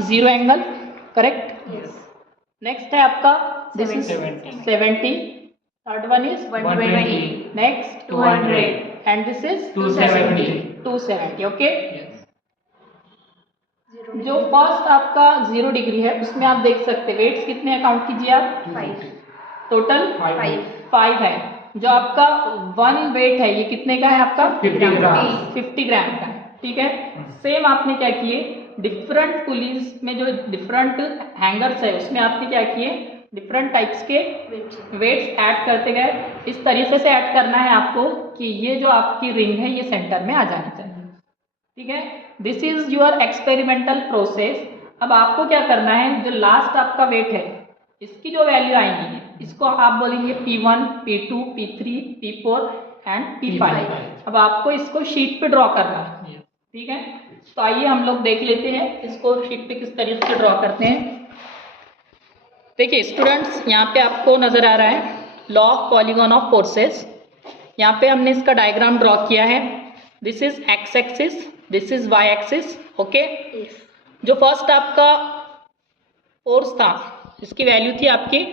Zero angle, correct. Yes. Next है आपका this is 70. 70, third one is 120. Next 200. And this is 270. 270, okay. Yes. जो first आपका 0 degree है उसमें आप देख सकते हैं वेट्स कितने काउंट कीजिए आप, 5. टोटल 5 है। जो आपका 1 वेट है ये कितने का है आपका, 50 ग्राम. 50 ग्राम का है, ठीक है। सेम आपने क्या किए, डिफरेंट पुलीज में जो डिफरेंट हैंगर्स है उसमें आपने क्या किए, डिफरेंट टाइप्स के वेट्स ऐड करते गए। इस तरीके से ऐड करना है आपको कि ये जो आपकी रिंग है ये सेंटर में आ जानी चाहिए, ठीक है। This is your experimental process. अब आपको क्या करना है, जो लास्ट आपका वेट है इसकी जो वैल्यू आएंगी इसको आप बोलेंगे P1, P2, P3, P4 and P5। अब आपको इसको शीट पे ड्रॉ करना है, ठीक है। तो आइए हम लोग देख लेते हैं इसको शीट पे किस तरीके से ड्रॉ करते हैं। देखिए स्टूडेंट्स, यहाँ पे आपको नजर आ रहा है law of polygon of forces. यहाँ पे हमने इसका डायग्राम ड्रॉ किया है। This is X axis, this is Y axis, okay. जो फर्स्ट आपका फोर्स था इसकी वैल्यू थी आपकी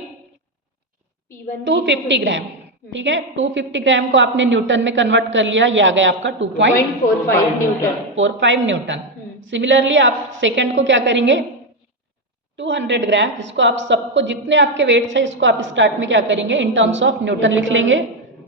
250 ग्राम, ठीक है। 250 ग्राम को आपने न्यूटन में कन्वर्ट कर लिया, ये आ गया आपका 2.45 न्यूटन। सिमिलरली आप सेकंड को क्या करेंगे, 200 ग्राम, इसको आप सबको जितने आपके वेट्स है इसको आप स्टार्ट में क्या करेंगे इन टर्म्स ऑफ न्यूटन लिख लेंगे,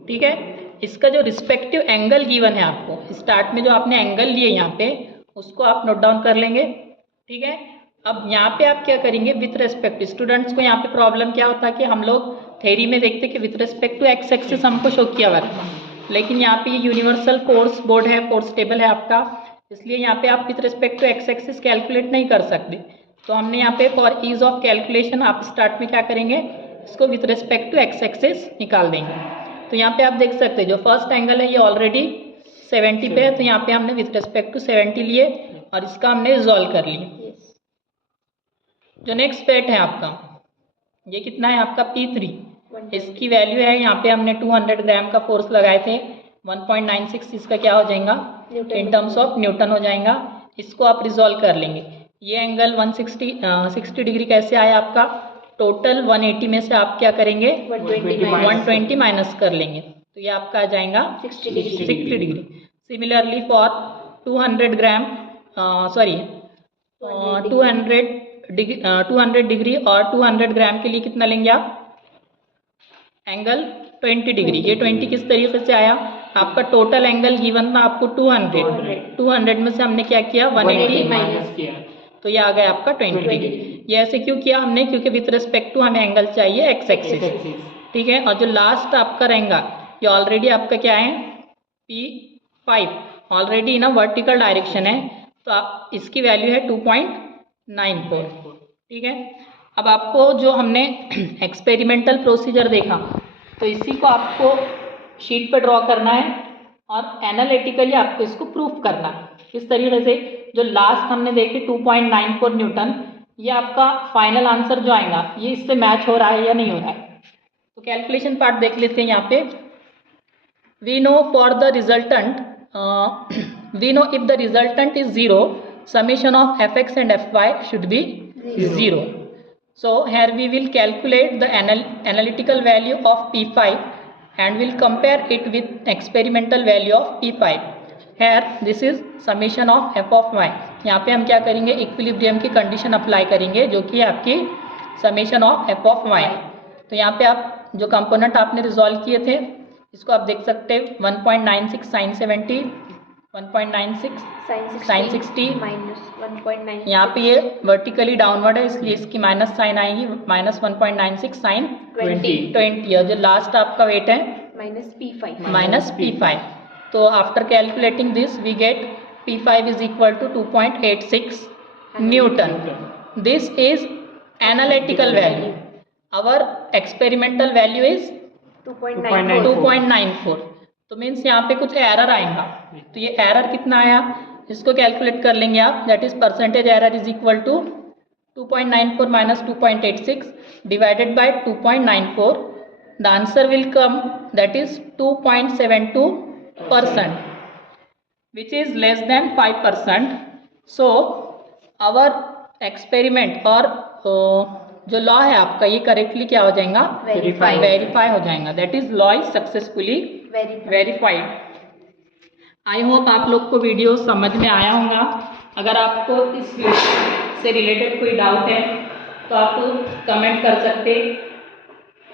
ठीक है। इसका जो रिस्पेक्टिव एंगल गिवन है आपको स्टार्ट में जो आपने एंगल लिए यहाँ पे उसको आप नोट डाउन कर लेंगे, ठीक है। अब यहाँ पे आप क्या करेंगे विथ रेस्पेक्ट, स्टूडेंट्स को यहाँ पे प्रॉब्लम क्या होता है कि हम लोग थ्योरी में देखते हैं कि with respect to X axis हमको शो किया हुआ था, लेकिन यहाँ पे यूनिवर्सल फोर्स बोर्ड है, फोर्स टेबल है आपका, इसलिए यहाँ पे आप with respect to X axis calculate नहीं कर सकते। तो हमने यहाँ पे फॉर ईज ऑफ कैलकुलेशन आप स्टार्ट में क्या करेंगे, इसको with respect to X axis निकाल देंगे। तो यहाँ पे आप देख सकते हैं जो फर्स्ट एंगल है ये ऑलरेडी 70 पे है, तो यहाँ पे हमने विथ रेस्पेक्ट टू 70 लिए और इसका हमने रिजॉल्व कर लिया। जो नेक्स्ट वेट है आपका ये कितना है आपका P3, इसकी वैल्यू है यहाँ पे हमने 200 ग्राम का फोर्स लगाए थे, 1.96 इसका क्या हो जाएगा इन टर्म्स ऑफ न्यूटन हो जाएगा। इसको आप रिजॉल्व कर लेंगे। ये एंगल 60 डिग्री कैसे आया आपका, टोटल 180 में से आप क्या करेंगे 120 माइनस कर लेंगे, तो ये आपका आ जाएगा 60 degree. Similarly for 200 gram 200 degree और 200 ग्राम के लिए कितना लेंगे आप एंगल 20 डिग्री। ये 20 किस तरीके से आया, आपका टोटल एंगल गिवन था आपको 200 में से हमने क्या किया 180 माइनस किया, तो ये आ गया आपका 20 डिग्री। ये ऐसे क्यों किया हमने, क्योंकि विथ रिस्पेक्ट टू हमें एंगल चाहिए एक्स एक्सिस, ठीक है। और जो लास्ट आपका रहेगा ये ऑलरेडी आपका क्या है P5, already in vertical direction है, तो आप इसकी वैल्यू है 2.94, ठीक है। अब आपको जो हमने एक्सपेरिमेंटल प्रोसीजर देखा तो इसी को आपको शीट पर ड्रॉ करना है और एनालिटिकली आपको इसको प्रूफ करना है। किस तरीके से, जो लास्ट हमने देखे 2.94 न्यूटन, ये आपका फाइनल आंसर जो आएगा ये इससे मैच हो रहा है या नहीं हो रहा है। तो कैलकुलेशन पार्ट देख लेते हैं। यहाँ पे we know for the resultant we know if the resultant is 0, summation of fx and fy should be 0. So here we will calculate the analytical value of P5 and will compare it with experimental value of P5. Here this is summation of f of y. यहाँ पे हम क्या करेंगे, equilibrium की condition apply करेंगे जो कि आपकी summation of f of y। तो यहाँ पे आप जो कंपोनेंट आपने रिजॉल्व किए थे इसको आप देख सकते हैं 1.96 sin 70, 1.96 sin 60 minus 1.9, यहाँ पे ये वर्टिकली डाउनवर्ड है इसलिए इसकी माइनस साइन आएगी, माइनस 1.96 साइन 20 और जो लास्ट आपका वेट है माइनस P5। तो after calculating this we get P5 is equal to 2.86 newton. This is analytical value, our experimental value is 2.94। तो मीन्स यहाँ पे कुछ एरर आएगा, तो ये एरर कितना आया इसको कैलकुलेट कर लेंगे आप, that is percentage error is equal to 2.94 minus 2.86 divided by 2.94, the answer will come that is 2.72%, which is less than 5%. So our experiment और जो लॉ है आपका ये करेक्टली क्या हो जाएगा, Verified. वेरीफाई हो जाएगा, that is law is successfully verified. I hope आप लोग को वीडियो समझ में आया होगा। अगर आपको इस वीडियो से रिलेटेड कोई डाउट है तो आप कमेंट कर सकते